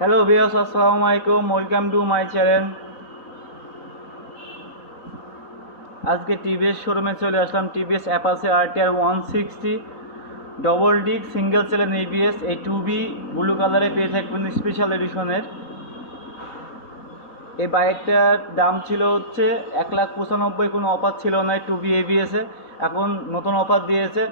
Hello viewers, আসসালামু আলাইকুম, welcome to my channel. আজকে টিভিএস শোরুমে চলে আসলাম। TVS Apache RTR 160 double disc single channel ABS, এই 2B ব্লু কালারে পেয়ে থাকবেন স্পেশাল এডিশনের। এই বাইকটার দাম ছিল হচ্ছে 1,95,000, কোনো অফার ছিল না 2B এবিএসে। এখন নতুন অফার দিয়েছে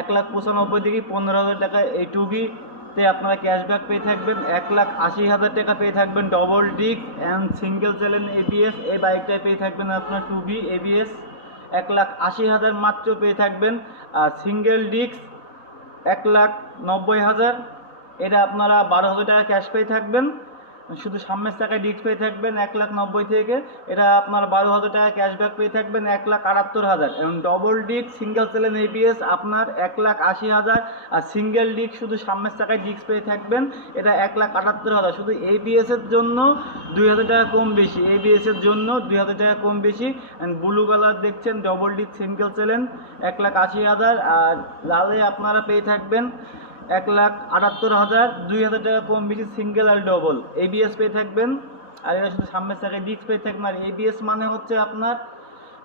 1,95,000 থেকে 15,000 টাকা এই 2Bতে আপনারা ক্যাশব্যাক পেয়ে থাকবেন। 1,80,000 টাকা পেয়ে থাকবেন double disc and single channel ABS. এই বাইকটায় পেয়ে থাকবেন আপনার 2B এবিএস 1,80,000 মাত্র পেয়ে থাকবেন। আর সিঙ্গেল ডিস্ক 1,90,000, এটা আপনারা 12,000 টাকা ক্যাশ পেয়ে থাকবেন। শুধু সামনের চাকায় ডিস্ক পেয়ে থাকবেন 1,90,000 থেকে, এটা আপনার 12,000 টাকা ক্যাশব্যাক পেয়ে থাকবেন 1,78,000। এবং double disc single channel ABS আপনার 1,80,000। আর সিঙ্গেল ডিস্ক শুধু সামনের চাকায় ডিস্ক পেয়ে থাকবেন, এটা 1,78,000। শুধু এবিএসের জন্য 2,000 টাকা কম বেশি, এবিএসের জন্য 2,000 টাকা কম বেশি। অ্যান্ড ব্লু কালার দেখছেন ডবল ডিস্ক সিঙ্গেল চ্যানেল 1,80,000। আর লালে আপনারা পেয়ে থাকবেন 1,78,000, 2,000 টাকা কম বেশি সিঙ্গেল আর ডবল এবিএস পেয়ে থাকবেন। আর এটা শুধু সামনের চাকায় ডিস্ক পেয়ে থাকবেন। আর এবিএস মানে হচ্ছে আপনার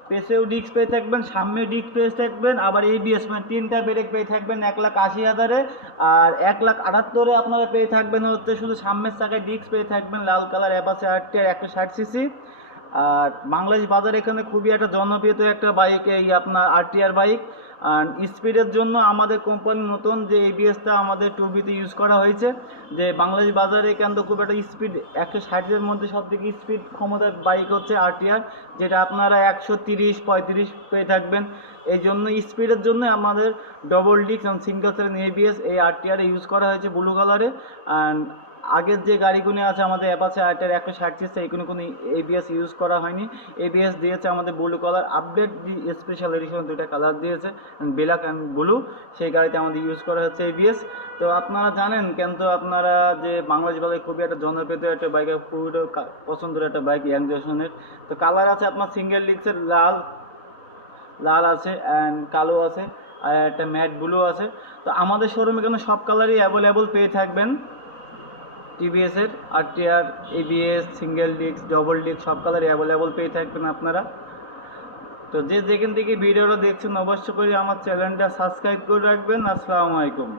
পেছেও ডিস্ক পেয়ে থাকবেন, সামনে ডিস্ক পেয়ে থাকবেন, আবার এবিএস মানে 3টা ব্রেক পেয়ে থাকবেন 1,80,000-এ। আর 1,78,000-এ আপনারা পেয়ে থাকবেন হচ্ছে শুধু সামনের চাকায় ডিস্ক পেয়ে থাকবেন লাল কালার অ্যাপাচে আরটিআর 160cc। আর বাংলাদেশ বাজারে এখানে খুবই একটা জনপ্রিয় একটা বাইক এই আপনার আরটিআর বাইক। আর স্পিডের জন্য আমাদের কোম্পানি নতুন যে এবিএসটা আমাদের 2Bতে ইউজ করা হয়েছে, যে বাংলাদেশ বাজারে কিন্তু খুব একটা স্পিড 160-এর মধ্যে সব থেকে স্পিড ক্ষমতার বাইক হচ্ছে আরটিআর, যেটা আপনারা 130-35 পেয়ে থাকবেন। এই জন্য স্পিডের জন্য আমাদের ডবল ডিস্ক এবং সিঙ্গেল চ্যানেল এবিএস এই আরটিআর ইউজ করা হয়েছে ব্লু কালারে। অ্যান্ড আগের যে গাড়িগুলি আছে আমাদের অ্যাপাচে আরটিআর 160cc, এইগুলো কোনো এবিএস ইউজ করা হয়নি। এবিএস দিয়েছে আমাদের blue colour, update special edition, দুটো কালার দিয়েছে ব্ল্যাক অ্যান্ড ব্লু, সেই গাড়িতে আমাদের ইউজ করা হচ্ছে এবিএস। তো আপনারা জানেন কিন্তু আপনারা যে বাংলাদেশ বাজারে খুবই একটা জনপ্রিয় একটা বাইক, খুবই পছন্দের একটা বাইক ইয়াং জেনারেশনের। তো কালার আছে আপনার সিঙ্গেল ডিস্কের লাল আছে অ্যান্ড কালো আছে, আর একটা ম্যাট ব্লু আছে। তো আমাদের শোরুমে কিন্তু সব কালারই অ্যাভেলেবল পেয়ে থাকবেন। টিভিএসের RTR ABS single disc double disc সব কালারই অ্যাভেলেবল পেয়ে থাকবেন আপনারা। তো যেখান থেকে ভিডিওটা দেখছেন অবশ্যই করে আমার চ্যানেলটা সাবস্ক্রাইব করে রাখবেন। আসসালামু আলাইকুম।